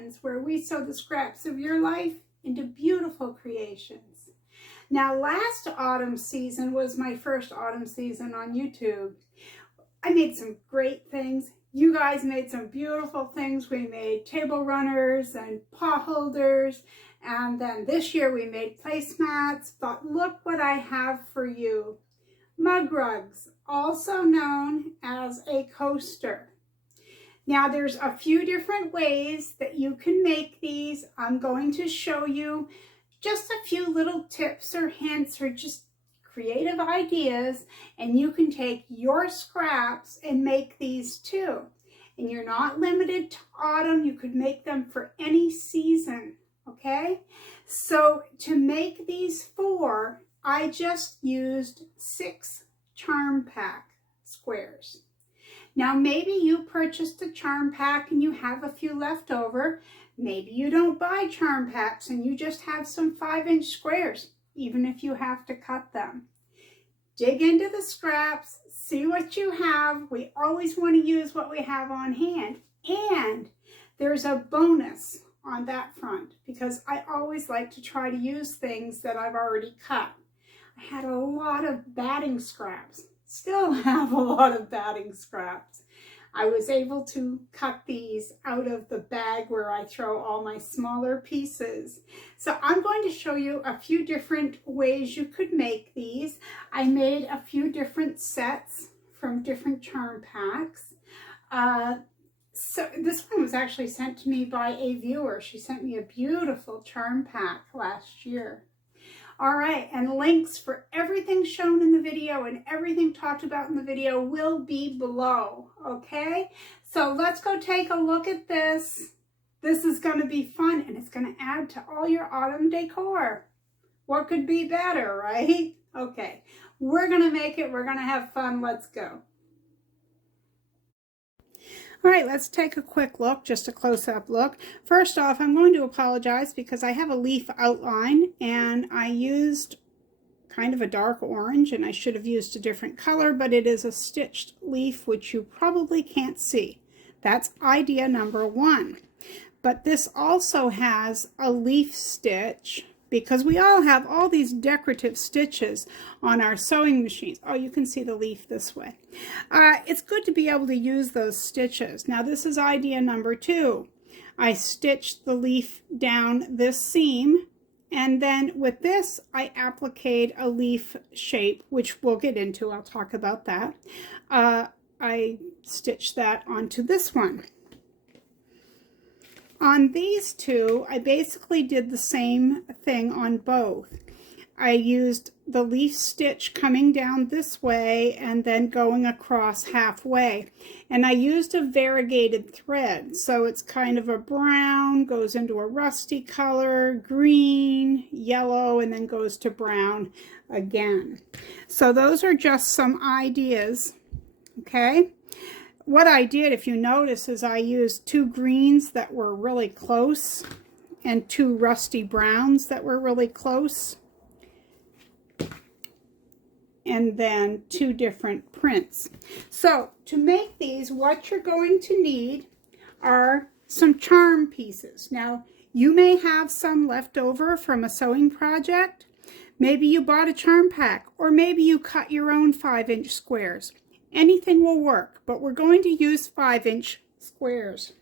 Creations, where we sew the scraps of your life into beautiful creations. Now, last autumn season was my first autumn season on YouTube. I made some great things. You guys made some beautiful things. We made table runners and pot holders, and then this year we made placemats. But look what I have for you. Mug rugs, also known as a coaster. Now there's a few different ways that you can make these. I'm going to show you just a few little tips or hints or just creative ideas, and you can take your scraps and make these too. And you're not limited to autumn. You could make them for any season, okay? So to make these 4, I just used 6 charm pack squares. Now maybe you purchased a charm pack and you have a few left over. Maybe you don't buy charm packs and you just have some 5-inch squares, even if you have to cut them. Dig into the scraps, see what you have. We always want to use what we have on hand. And there's a bonus on that front because I always like to try to use things that I've already cut. I had a lot of batting scraps. Still have a lot of batting scraps. I was able to cut these out of the bag where I throw all my smaller pieces. So I'm going to show you a few different ways you could make these. I made a few different sets from different charm packs. So this one was actually sent to me by a viewer. She sent me a beautiful charm pack last year. All right, and links for everything shown in the video and everything talked about in the video will be below, okay? So let's go take a look at this. This is going to be fun, and it's going to add to all your autumn decor. What could be better, right? Okay, we're going to make it. We're going to have fun. Let's go. All right, let's take a quick look, just a close-up look. First off, I'm going to apologize because I have a leaf outline and I used kind of a dark orange and I should have used a different color, but it is a stitched leaf, which you probably can't see. That's idea number 1. But this also has a leaf stitch because we all have all these decorative stitches on our sewing machines. Oh, you can see the leaf this way. It's good to be able to use those stitches. Now this is idea number 2. I stitched the leaf down this seam, and then with this I appliqued a leaf shape, which we'll get into. I'll talk about that. I stitched that onto this one. On these 2, I basically did the same thing on both. I used the leaf stitch coming down this way and then going across halfway. And I used a variegated thread, so it's kind of a brown, goes into a rusty color, green, yellow, and then goes to brown again. So those are just some ideas, okay? What I did, if you notice, is I used 2 greens that were really close and 2 rusty browns that were really close, and then 2 different prints. So to make these, what you're going to need are some charm pieces. Now, you may have some left over from a sewing project. Maybe you bought a charm pack, or maybe you cut your own 5-inch squares. Anything will work, but we're going to use 5-inch squares.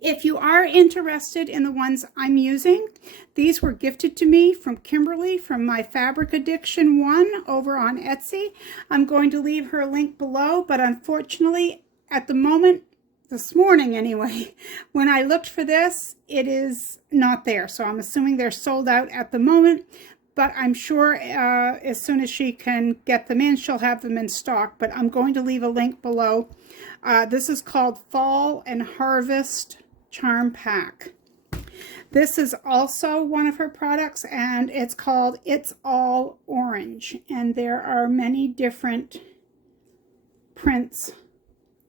If you are interested in the ones I'm using, these were gifted to me from Kimberly from my Fabric Addiction one over on Etsy. I'm going to leave her link below, but unfortunately, at the moment, this morning anyway, when I looked for this, it is not there. So I'm assuming they're sold out at the moment. But I'm sure as soon as she can get them in, she'll have them in stock. But I'm going to leave a link below. This is called Fall and Harvest Charm Pack. This is also one of her products, and it's called It's All Orange. And there are many different prints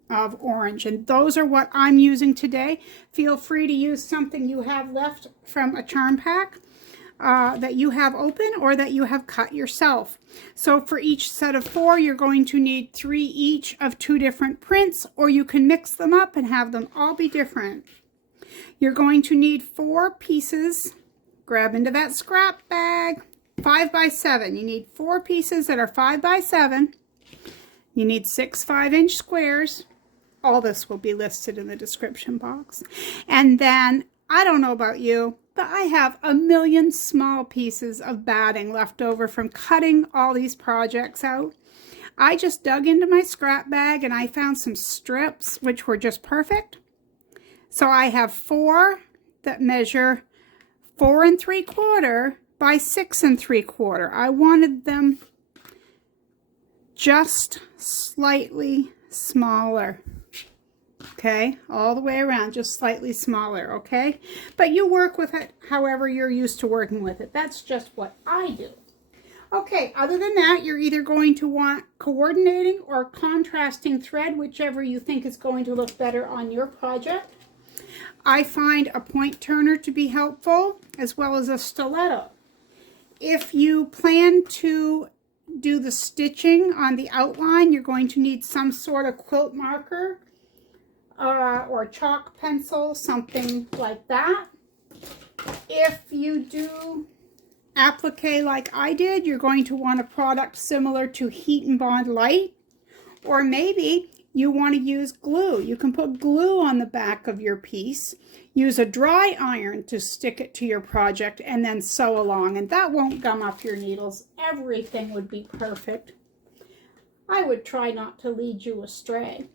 of orange. And those are what I'm using today. Feel free to use something you have left from a charm pack. that you have open or that you have cut yourself. So for each set of 4, you're going to need 3 each of 2 different prints, or you can mix them up and have them all be different. You're going to need 4 pieces. Grab into that scrap bag. 5 by 7. You need 4 pieces that are 5 by 7. You need 6 5-inch squares. All this will be listed in the description box. And then, I don't know about you, but I have a million small pieces of batting left over from cutting all these projects out. I just dug into my scrap bag and I found some strips which were just perfect. So I have 4 that measure 4 3/4 by 6 3/4. I wanted them just slightly smaller. Okay, all the way around, just slightly smaller, okay? But you work with it however you're used to working with it. That's just what I do. Okay, other than that, you're either going to want coordinating or contrasting thread, whichever you think is going to look better on your project. I find a point turner to be helpful, as well as a stiletto. If you plan to do the stitching on the outline, you're going to need some sort of quilt marker or chalk pencil, something like that. If you do applique like I did, you're going to want a product similar to Heat and Bond Lite, or maybe you want to use glue. You can put glue on the back of your piece, use a dry iron to stick it to your project, and then sew along, and that won't gum up your needles. Everything would be perfect. I would try not to lead you astray.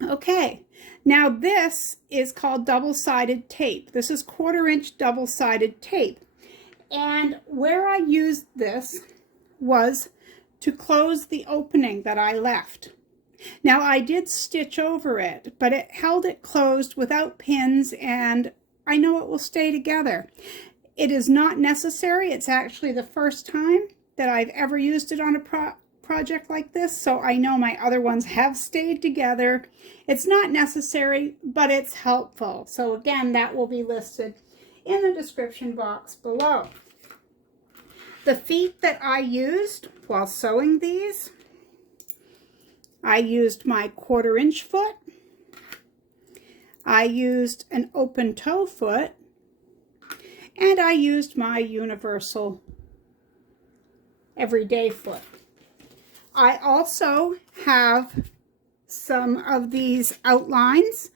Okay, now this is called double-sided tape. This is 1/4-inch double-sided tape. And where I used this was to close the opening that I left. Now I did stitch over it, but it held it closed without pins, and I know it will stay together. It is not necessary. It's actually the first time that I've ever used it on a project like this, so I know my other ones have stayed together. It's not necessary, but it's helpful. So again, that will be listed in the description box below. The feet that I used while sewing these, I used my 1/4-inch foot. I used an open toe foot, and I used my universal everyday foot. I also have some of these outlines.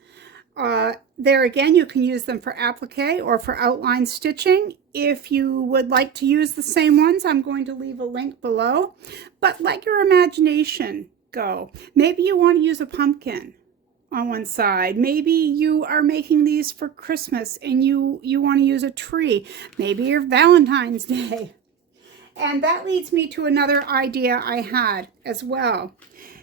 There again, you can use them for applique or for outline stitching. If you would like to use the same ones, I'm going to leave a link below. But let your imagination go. Maybe you want to use a pumpkin on one side. Maybe you are making these for Christmas and you want to use a tree. Maybe your Valentine's Day. And that leads me to another idea I had as well.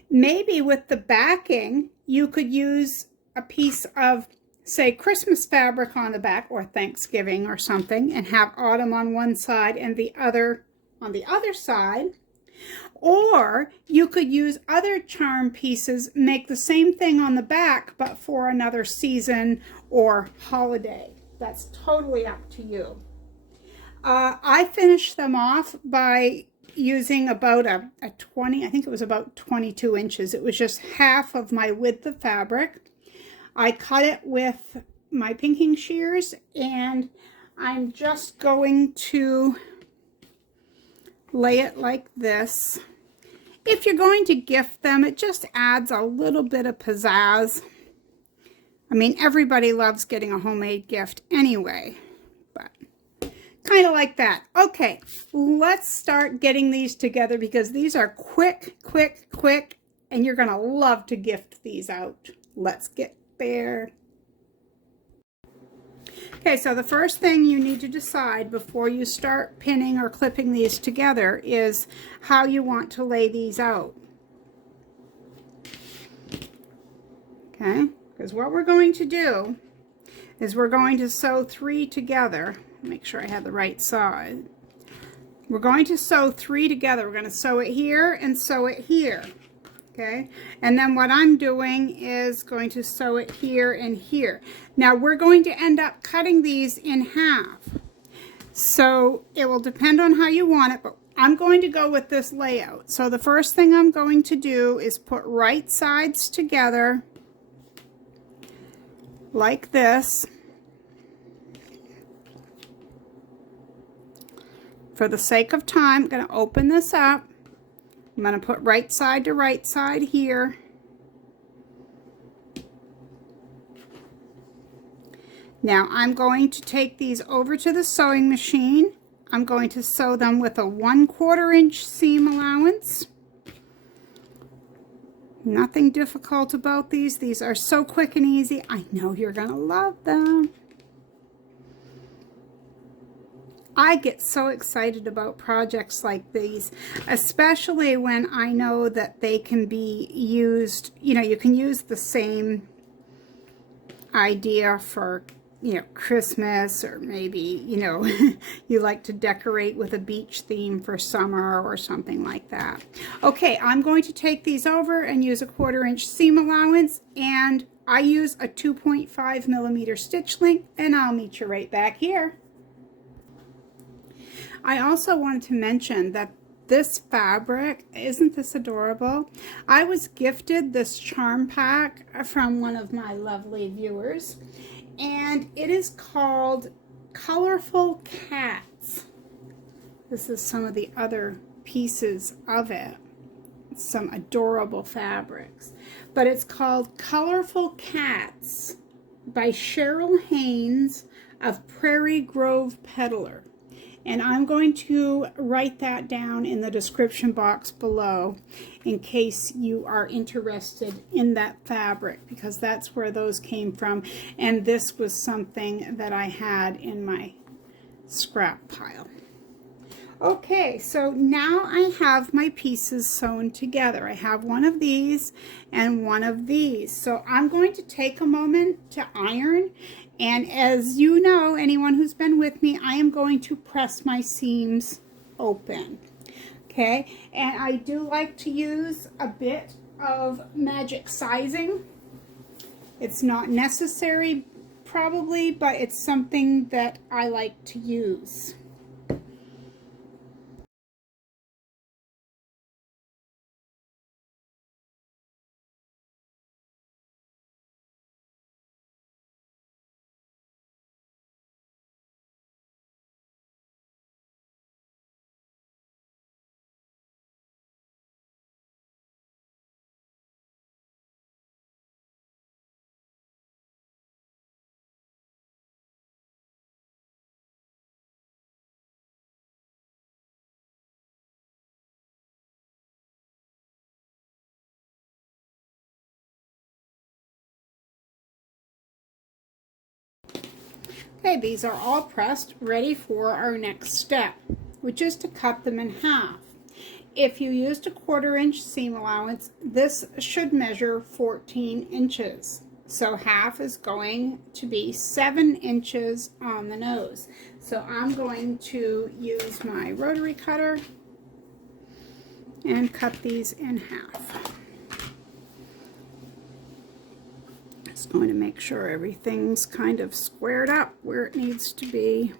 Maybe with the backing, you could use a piece of, say, Christmas fabric on the back, or Thanksgiving or something, and have autumn on one side and the other on the other side. Or you could use other charm pieces, make the same thing on the back, but for another season or holiday. That's totally up to you. I finished them off by using about a 20, I think it was about 22 inches. It was just half of my width of fabric. I cut it with my pinking shears, and I'm just going to lay it like this. If you're going to gift them, it just adds a little bit of pizzazz. I mean, everybody loves getting a homemade gift anyway, but kind of like that. Okay, let's start getting these together because these are quick, and you're going to love to gift these out. Let's get there. Okay, so the first thing you need to decide before you start pinning or clipping these together is how you want to lay these out. Okay, because what we're going to do is we're going to sew 3 together. Make sure I have the right side. We're going to sew 3 together. We're going to sew it here and sew it here. Okay, and then what I'm doing is going to sew it here and here. Now we're going to end up cutting these in half. So it will depend on how you want it, but I'm going to go with this layout. So the first thing I'm going to do is put right sides together like this. For the sake of time, I'm going to open this up. I'm going to put right side to right side here. Now I'm going to take these over to the sewing machine. I'm going to sew them with a 1/4 inch seam allowance. Nothing difficult about these. These are so quick and easy. I know you're going to love them. I get so excited about projects like these, especially when I know that they can be used, you know, you can use the same idea for, you know, Christmas, or maybe, you know, you like to decorate with a beach theme for summer or something like that. Okay, I'm going to take these over and use a 1/4 inch seam allowance, and I use a 2.5 millimeter stitch length, and I'll meet you right back here. I also wanted to mention that this fabric, isn't this adorable? I was gifted this charm pack from one of my lovely viewers, and it is called Colorful Cats. This is some of the other pieces of it. Some adorable fabrics. But it's called Colorful Cats by Cheryl Haynes of Prairie Grove Peddler. And I'm going to write that down in the description box below in case you are interested in that fabric, because that's where those came from. And this was something that I had in my scrap pile. Okay, so now I have my pieces sewn together. I have one of these and one of these. So I'm going to take a moment to iron. And as you know, anyone who's been with me, I am going to press my seams open. Okay, and I do like to use a bit of magic sizing. It's not necessary probably, but it's something that I like to use. Okay, these are all pressed, ready for our next step, which is to cut them in half. If you used a 1/4 inch seam allowance, this should measure 14 inches. So half is going to be 7 inches on the nose. So I'm going to use my rotary cutter and cut these in half. Just going to make sure everything's kind of squared up where it needs to be.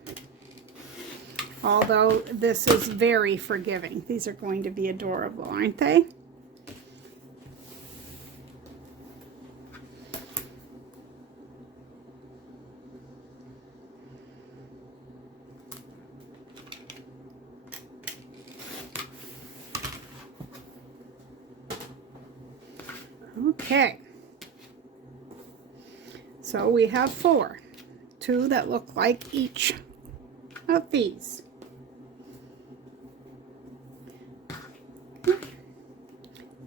Although this is very forgiving. These are going to be adorable, aren't they? Okay. So we have 4, 2 that look like each of these.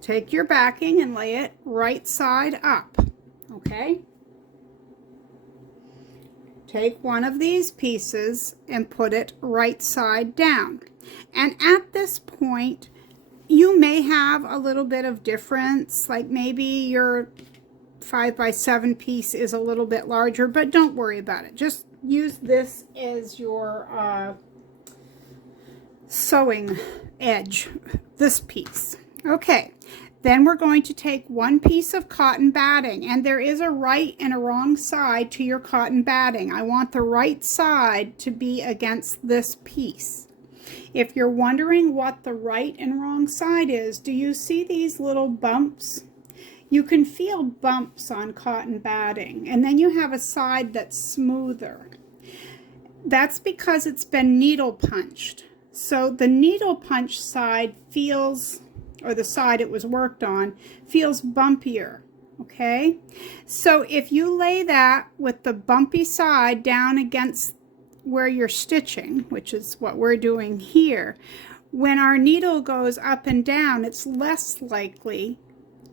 Take your backing and lay it right side up, okay? Take one of these pieces and put it right side down. And at this point, you may have a little bit of difference, like maybe your 5x7 piece is a little bit larger, but don't worry about it. Just use this as your sewing edge, this piece. Okay, Then we're going to take one piece of cotton batting, and there is a right and a wrong side to your cotton batting. I want the right side to be against this piece. If you're wondering what the right and wrong side is, do you see these little bumps? You can feel bumps on cotton batting, and then you have a side that's smoother. That's because it's been needle punched. So the needle punch side feels, or the side it was worked on, feels bumpier, okay? So if you lay that with the bumpy side down against where you're stitching, which is what we're doing here, when our needle goes up and down, it's less likely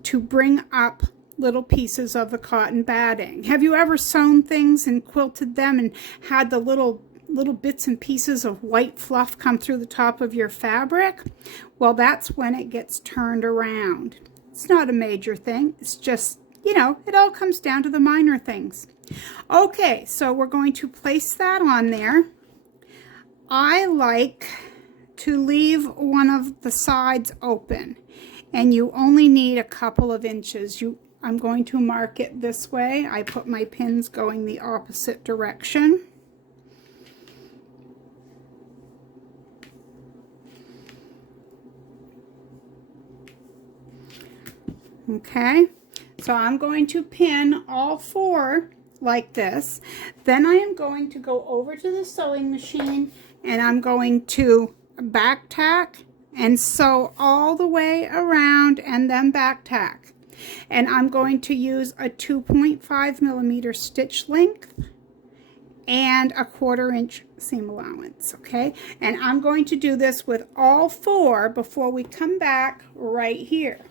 to bring up little pieces of the cotton batting. Have you ever sewn things and quilted them and had the little bits and pieces of white fluff come through the top of your fabric? Well, that's when it gets turned around. It's not a major thing. It's just, you know, it all comes down to the minor things. Okay, so we're going to place that on there. I like to leave one of the sides open, and you only need a couple of inches. I'm going to mark it this way. I put my pins going the opposite direction. Okay, so I'm going to pin all four like this. Then I am going to go over to the sewing machine and I'm going to back tack and sew all the way around and then back tack. And I'm going to use a 2.5 millimeter stitch length and a 1/4 inch seam allowance, okay? And I'm going to do this with all four before we come back right here.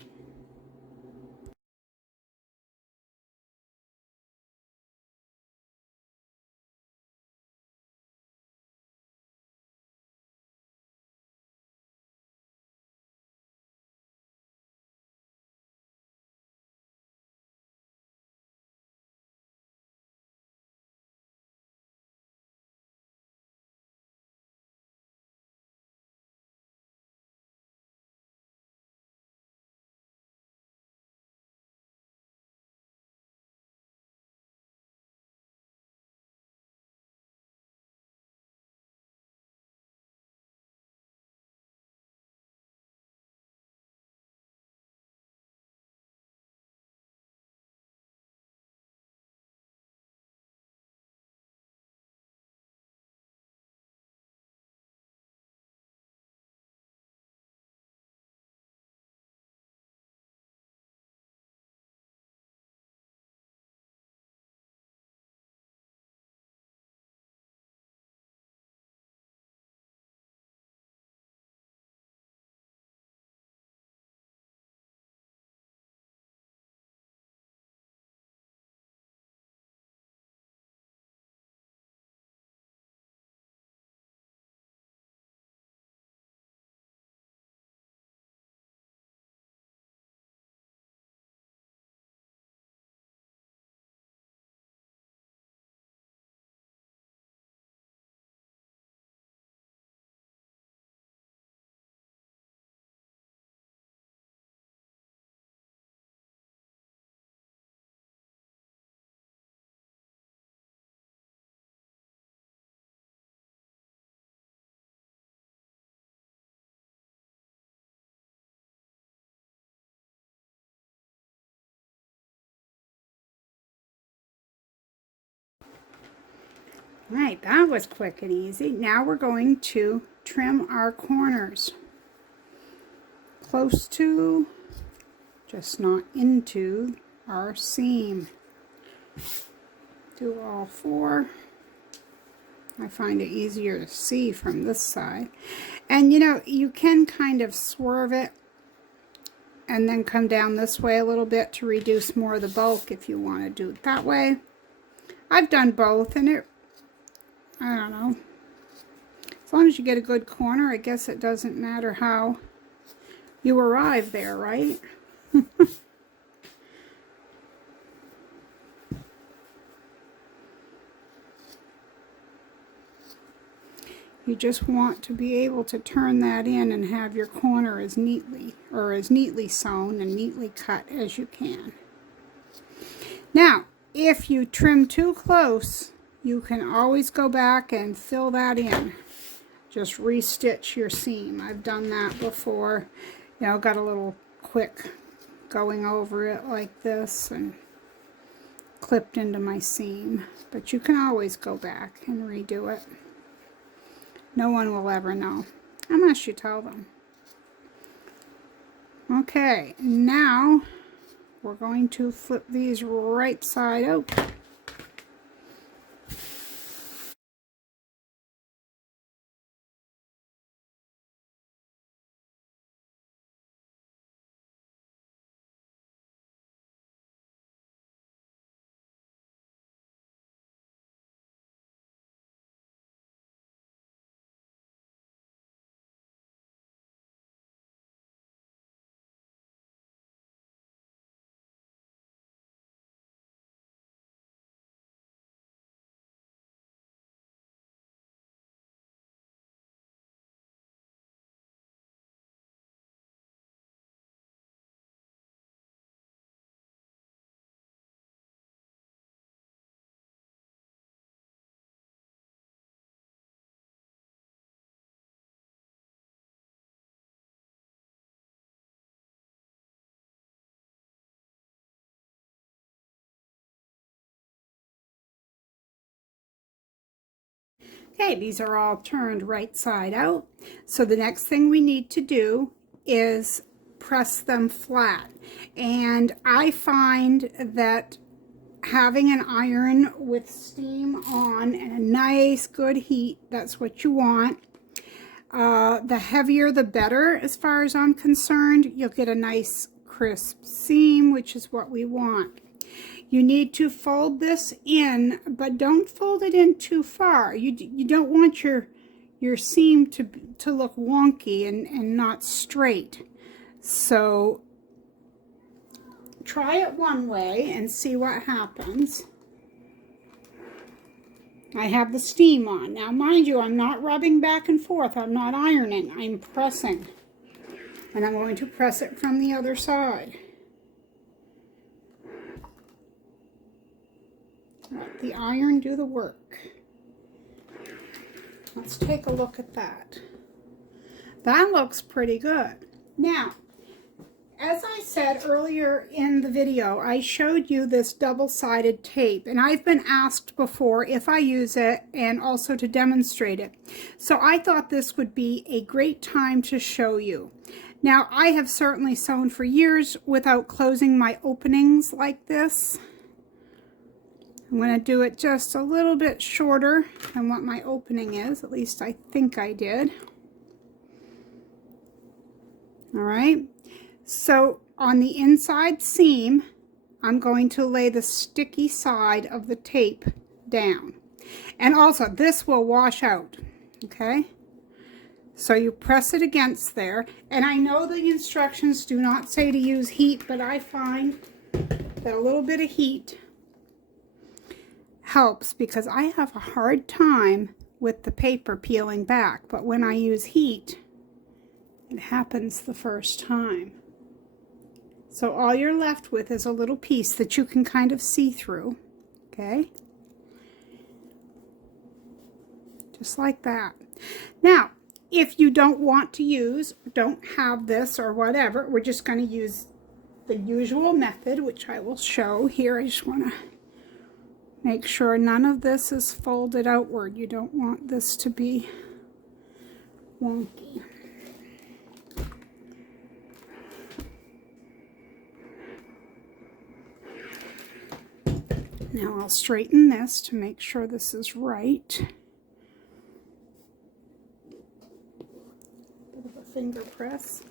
Right, that was quick and easy. Now we're going to trim our corners close to, just not into, our seam. Do all four. I find it easier to see from this side. And you know, you can kind of swerve it and then come down this way a little bit to reduce more of the bulk if you want to do it that way. I've done both, and I don't know. As long as you get a good corner, I guess it doesn't matter how you arrive there, right? You just want to be able to turn that in and have your corner as neatly sewn and neatly cut as you can. Now, if you trim too close, you can always go back and fill that in. Just restitch your seam. I've done that before. You know, got a little quick going over it like this and clipped into my seam. But you can always go back and redo it. No one will ever know, unless you tell them. Okay, now we're going to flip these right side out. Okay, these are all turned right side out. So the next thing we need to do is press them flat. And I find that having an iron with steam on and a nice good heat, that's what you want. The heavier the better as far as I'm concerned. You'll get a nice crisp seam, which is what we want. You need to fold this in, but don't fold it in too far. You don't want your seam to look wonky and not straight. So try it one way and see what happens. I have the steam on. Now mind you, I'm not rubbing back and forth. I'm not ironing. I'm pressing. And I'm going to press it from the other side. Let the iron do the work. Let's take a look at that. That looks pretty good. Now, as I said earlier in the video, I showed you this double-sided tape, and I've been asked before if I use it and also to demonstrate it. So I thought this would be a great time to show you. Now, I have certainly sewn for years without closing my openings like this. I'm going to do it just a little bit shorter than what my opening is. At least I think I did. All right. So on the inside seam, I'm going to lay the sticky side of the tape down. And also, this will wash out. Okay. So you press it against there. And I know the instructions do not say to use heat, but I find that a little bit of heat helps because I have a hard time with the paper peeling back, but when I use heat, it happens the first time. So all you're left with is a little piece that you can kind of see through, okay? Just like that. Now, if you don't want to use, don't have this or whatever, we're just going to use the usual method, which I will show here. I just want to make sure none of this is folded outward. You don't want this to be wonky. Now I'll straighten this to make sure this is right. Bit of a finger press.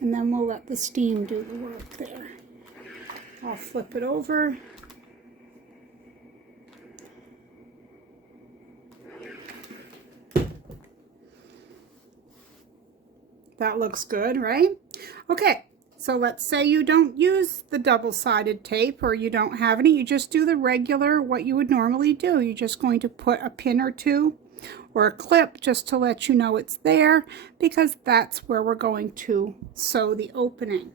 And then we'll let the steam do the work there. I'll flip it over. That looks good, right? Okay, so let's say you don't use the double-sided tape or you don't have any. You just do the regular, what you would normally do. You're just going to put a pin or two or a clip just to let you know it's there, because that's where we're going to sew the opening.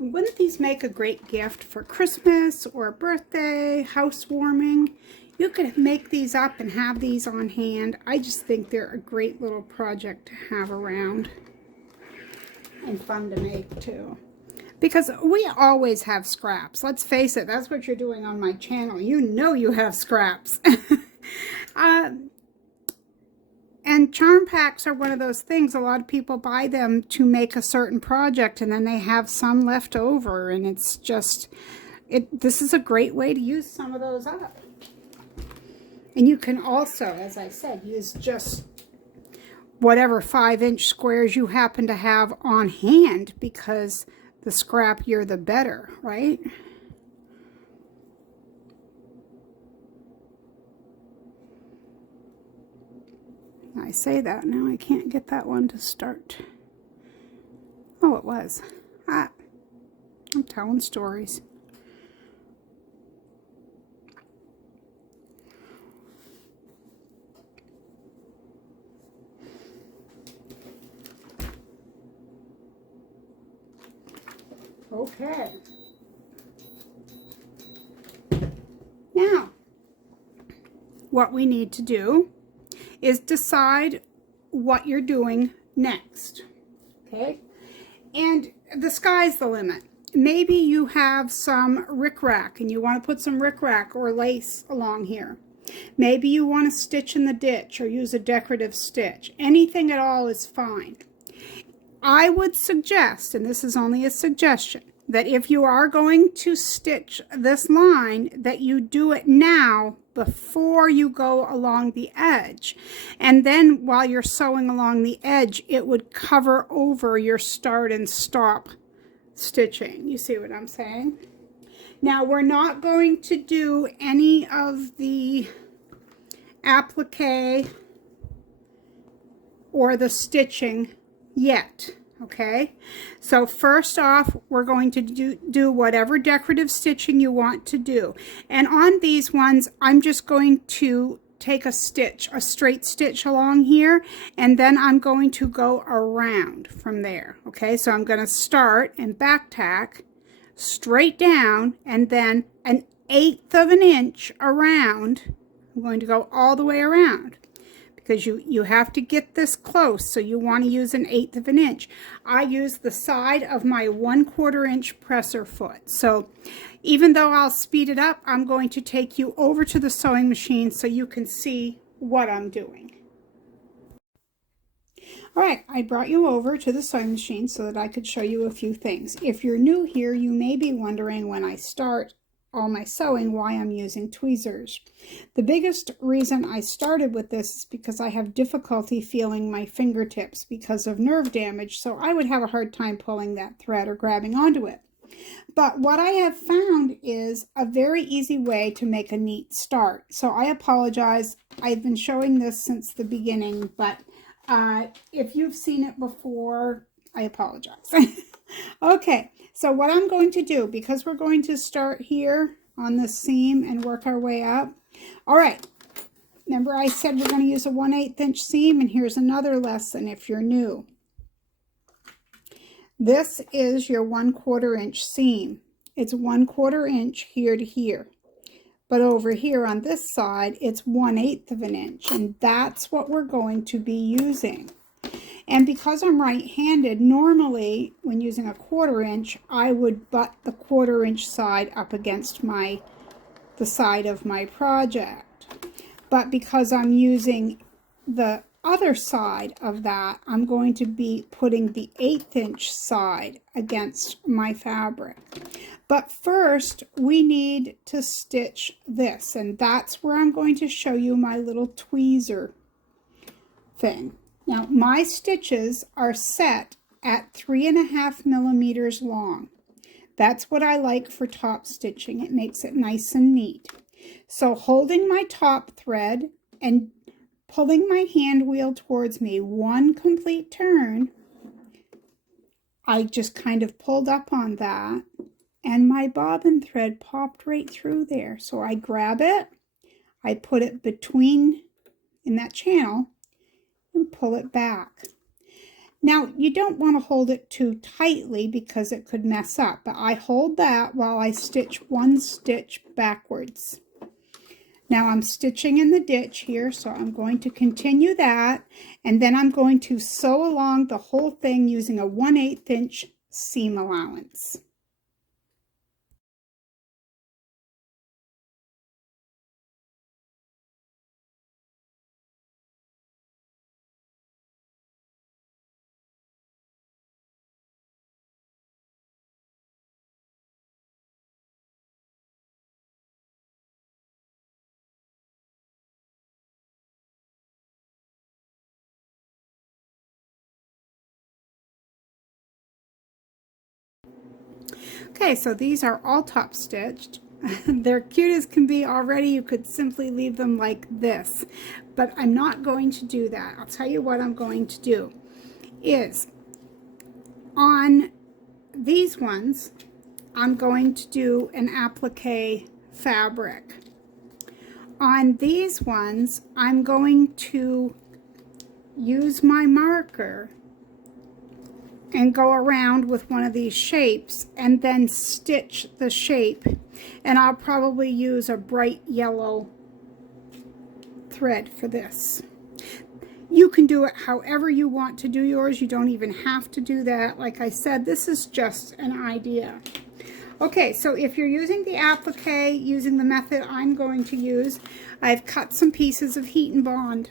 Wouldn't these make a great gift for Christmas or a birthday, housewarming? You could make these up and have these on hand. I just think they're a great little project to have around, and fun to make too. Because we always have scraps. Let's face it, that's what you're doing on my channel. You know you have scraps. And charm packs are one of those things. A lot of people buy them to make a certain project, and then they have some left over, and it's just, this is a great way to use some of those up. And you can also, as I said, use just whatever 5-inch squares you happen to have on hand, because the scrappier the better, right? I say that, now I can't get that one to start. Oh, it was. I'm telling stories. Okay. Now, what we need to do is decide what you're doing next, okay? And the sky's the limit. Maybe you have some rickrack and you want to put some rickrack or lace along here. Maybe you want to stitch in the ditch or use a decorative stitch. Anything at all is fine. I would suggest, and this is only a suggestion, that if you are going to stitch this line, that you do it now before you go along the edge. And then while you're sewing along the edge, it would cover over your start and stop stitching. You see what I'm saying? Now, we're not going to do any of the applique or the stitching yet. Okay, so first off, we're going to do whatever decorative stitching you want to do. And on these ones, I'm just going to take a stitch, a straight stitch along here, and then I'm going to go around from there. Okay, so I'm going to start and back tack straight down, and then 1/8 of an inch around. I'm going to go all the way around, because you have to get this close, so you want to use 1/8 of an inch. I use the side of my 1/4 inch presser foot. So even though I'll speed it up, I'm going to take you over to the sewing machine so you can see what I'm doing. All right, I brought you over to the sewing machine so that I could show you a few things. If you're new here, you may be wondering when I start all my sewing why I'm using tweezers. The biggest reason I started with this is because I have difficulty feeling my fingertips because of nerve damage, so I would have a hard time pulling that thread or grabbing onto it. But what I have found is a very easy way to make a neat start. So I apologize, I've been showing this since the beginning, but if you've seen it before, I apologize. Okay, so what I'm going to do, because we're going to start here on this seam and work our way up. All right, remember I said we're going to use a 1/8 inch seam, and here's another lesson if you're new. This is your 1/4 inch seam. it's 1/4 inch here to here. But over here on this side, it's 1/8 of an inch, and that's what we're going to be using. And because I'm right-handed, normally when using a 1/4 inch, I would butt the 1/4 inch side up against the side of my project. But because I'm using the other side of that, I'm going to be putting the 1/8 inch side against my fabric. But first, we need to stitch this, and that's where I'm going to show you my little tweezer thing. Now, my stitches are set at 3.5 millimeters long. That's what I like for top stitching. It makes it nice and neat. So holding my top thread and pulling my hand wheel towards me one complete turn, I just kind of pulled up on that, and my bobbin thread popped right through there. So I grab it, I put it between in that channel, and pull it back. Now, you don't want to hold it too tightly because it could mess up, but I hold that while I stitch one stitch backwards. Now I'm stitching in the ditch here, so I'm going to continue that, and then I'm going to sew along the whole thing using a 1/8 inch seam allowance. Okay, so these are all top stitched. They're cute as can be already. You could simply leave them like this, but I'm not going to do that. I'll tell you what I'm going to do is on these ones, I'm going to do an applique fabric. On these ones, I'm going to use my marker and go around with one of these shapes and then stitch the shape, and I'll probably use a bright yellow thread for this. You can do it however you want to do yours. You don't even have to do that. Like I said, this is just an idea. Okay, so if you're using the applique, using the method I'm going to use, I've cut some pieces of heat and bond.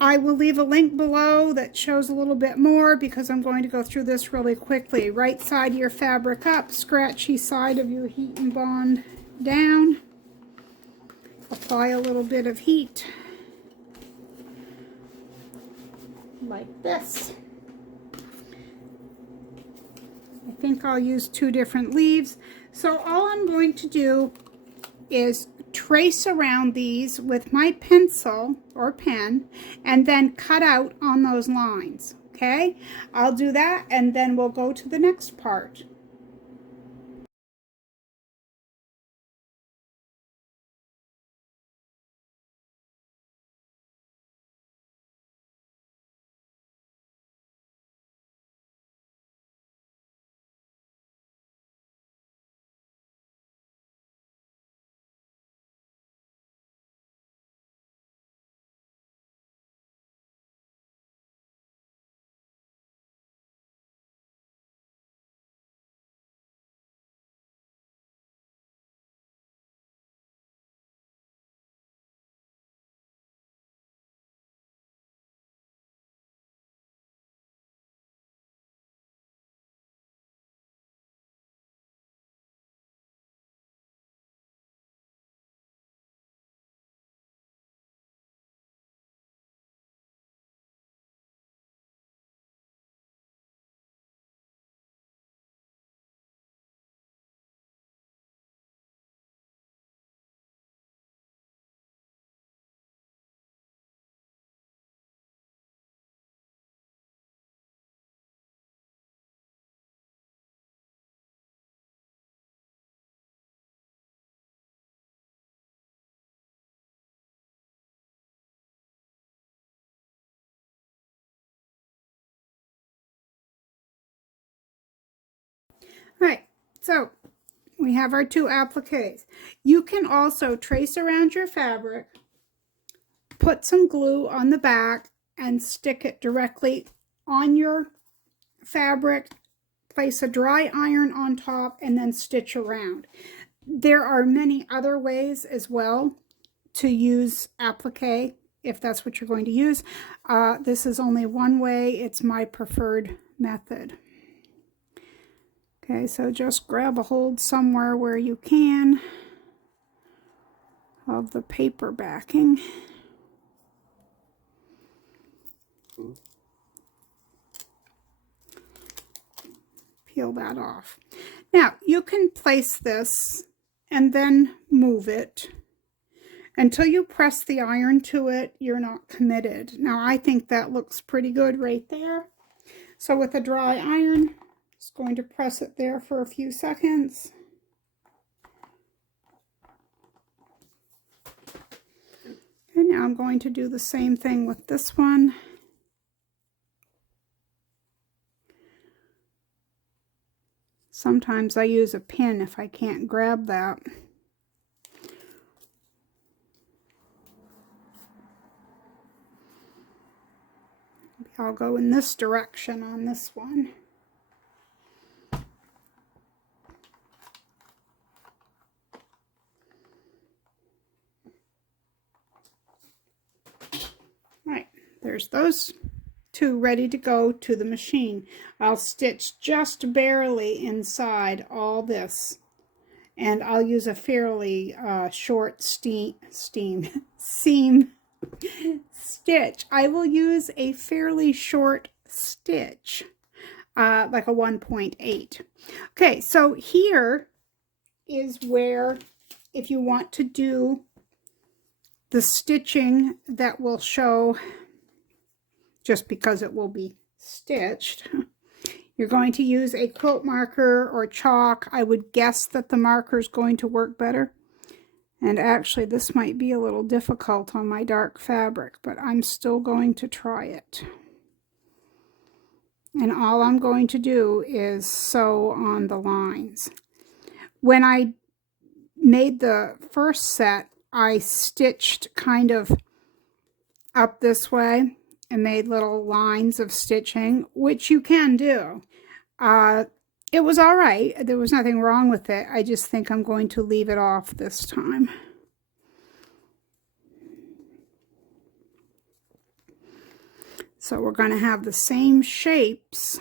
I will leave a link below that shows a little bit more because I'm going to go through this really quickly. Right side of your fabric up, scratchy side of your heat and bond down. Apply a little bit of heat like this. I think I'll use 2 different leaves. So all I'm going to do is trace around these with my pencil or pen and then cut out on those lines. Okay, I'll do that and then we'll go to the next part. All right, so we have our 2 appliques. You can also trace around your fabric, put some glue on the back, and stick it directly on your fabric, place a dry iron on top, and then stitch around. There are many other ways as well to use applique if that's what you're going to use. This is only one way. It's my preferred method. Okay, so just grab a hold somewhere where you can of the paper backing. Peel that off. Now, you can place this and then move it. Until you press the iron to it, you're not committed. Now, I think that looks pretty good right there. So with a dry iron, just going to press it there for a few seconds. And now I'm going to do the same thing with this one. Sometimes I use a pin if I can't grab that. Maybe I'll go in this direction on this one. Right, there's those 2 ready to go to the machine. I'll stitch just barely inside all this, and I'll use a fairly short seam stitch. I will use a fairly short stitch, like a 1.8. Okay, so here is where, if you want to do the stitching that will show, just because it will be stitched, you're going to use a quilt marker or chalk. I would guess that the marker is going to work better. And actually, this might be a little difficult on my dark fabric, but I'm still going to try it. And all I'm going to do is sew on the lines. When I made the first set, I stitched kind of up this way and made little lines of stitching, which you can do. It was all right. There was nothing wrong with it. I just think I'm going to leave it off this time. So we're going to have the same shapes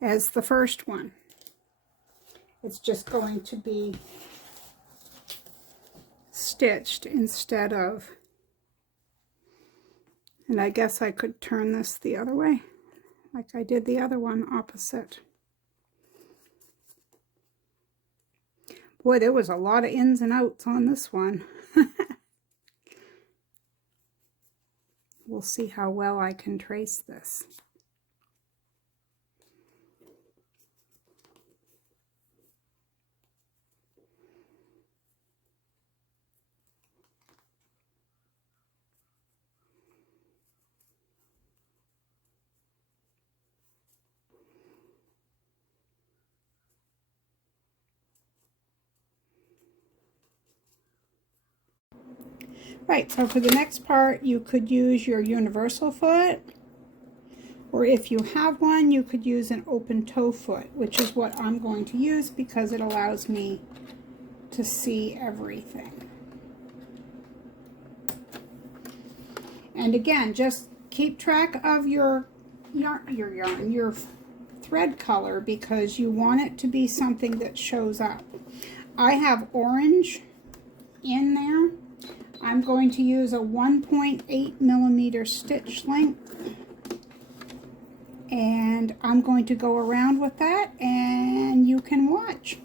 as the first one. It's just going to be stitched instead of, and I guess I could turn this the other way, like I did the other one opposite. Boy, there was a lot of ins and outs on this one. We'll see how well I can trace this. Right, so for the next part, you could use your universal foot, or if you have one, you could use an open toe foot, which is what I'm going to use because it allows me to see everything. And again, just keep track of your thread color because you want it to be something that shows up. I have orange in there. I'm going to use a 1.8 millimeter stitch length, and I'm going to go around with that, and you can watch.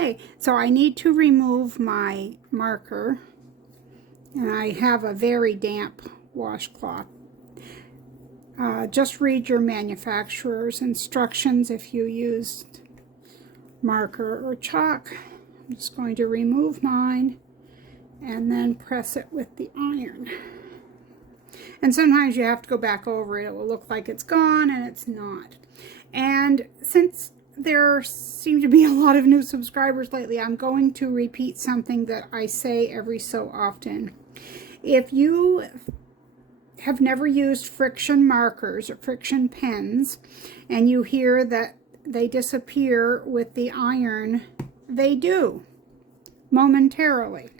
Okay, so I need to remove my marker, and I have a very damp washcloth. Just read your manufacturer's instructions if you used marker or chalk. I'm just going to remove mine and then press it with the iron. And sometimes you have to go back over it. It will look like it's gone and it's not. And since there seem to be a lot of new subscribers lately, I'm going to repeat something that I say every so often. If you have never used friction markers or friction pens and you hear that they disappear with the iron, they do momentarily.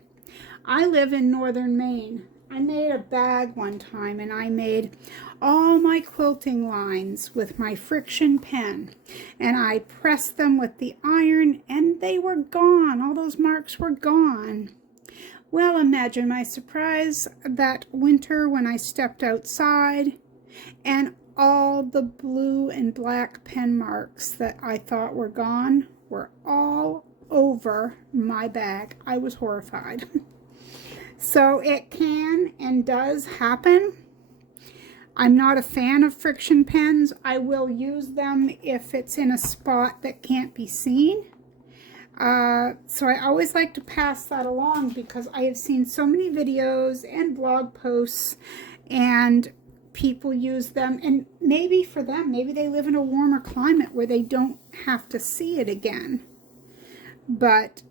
I live in northern Maine. I made a bag one time and I made all my quilting lines with my friction pen, and I pressed them with the iron and they were gone. All those marks were gone. Well, imagine my surprise that winter when I stepped outside and all the blue and black pen marks that I thought were gone were all over my bag. I was horrified. So it can and does happen. I'm not a fan of friction pens. I will use them if it's in a spot that can't be seen. So I always like to pass that along because I have seen so many videos and blog posts and people use them, and maybe for them, maybe they live in a warmer climate where they don't have to see it again. But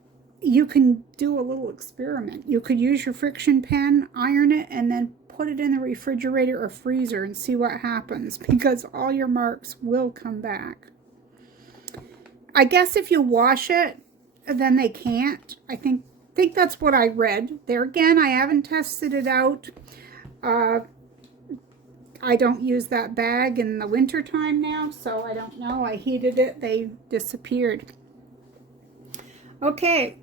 you can do a little experiment. You could use your friction pen, iron it, and then put it in the refrigerator or freezer and see what happens, because all your marks will come back. I guess if you wash it, then they can't. I think that's what I read. There again, I haven't tested it out. I don't use that bag in the winter time now, so I don't know. I heated it, they disappeared. Okay,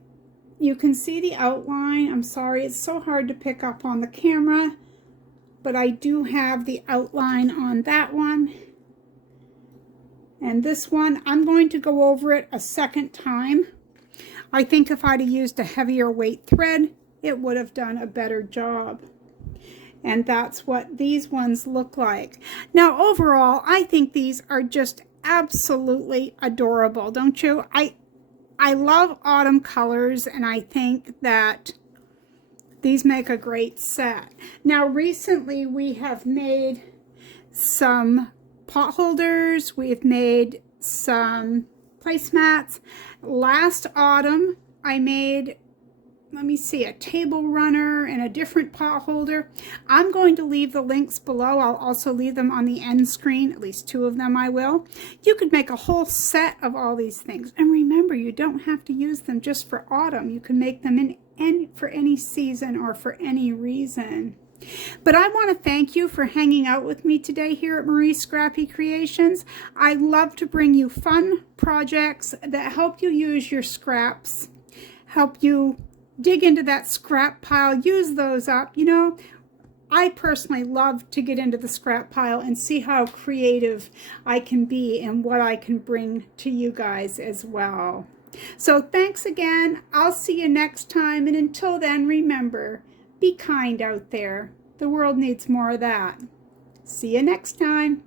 you can see the outline. I'm sorry, it's so hard to pick up on the camera, but I do have the outline on that one. And this one, I'm going to go over it a second time. I think if I'd have used a heavier weight thread, it would have done a better job. And that's what these ones look like. Now, overall, I think these are just absolutely adorable, don't you? I love autumn colors, and I think that these make a great set. Now, recently we have made some pot holders. We've made some placemats. Last autumn, I made, let me see, a table runner and a different pot holder. I'm going to leave the links below. I'll also leave them on the end screen, at least 2 of them I will. You could make a whole set of all these things. And remember, you don't have to use them just for autumn. You can make them for any season or for any reason. But I want to thank you for hanging out with me today here at Marie's Scrappy Creations. I love to bring you fun projects that help you use your scraps, help you dig into that scrap pile, use those up. You know, I personally love to get into the scrap pile and see how creative I can be and what I can bring to you guys as well. So thanks again. I'll see you next time. And until then, remember, be kind out there. The world needs more of that. See you next time.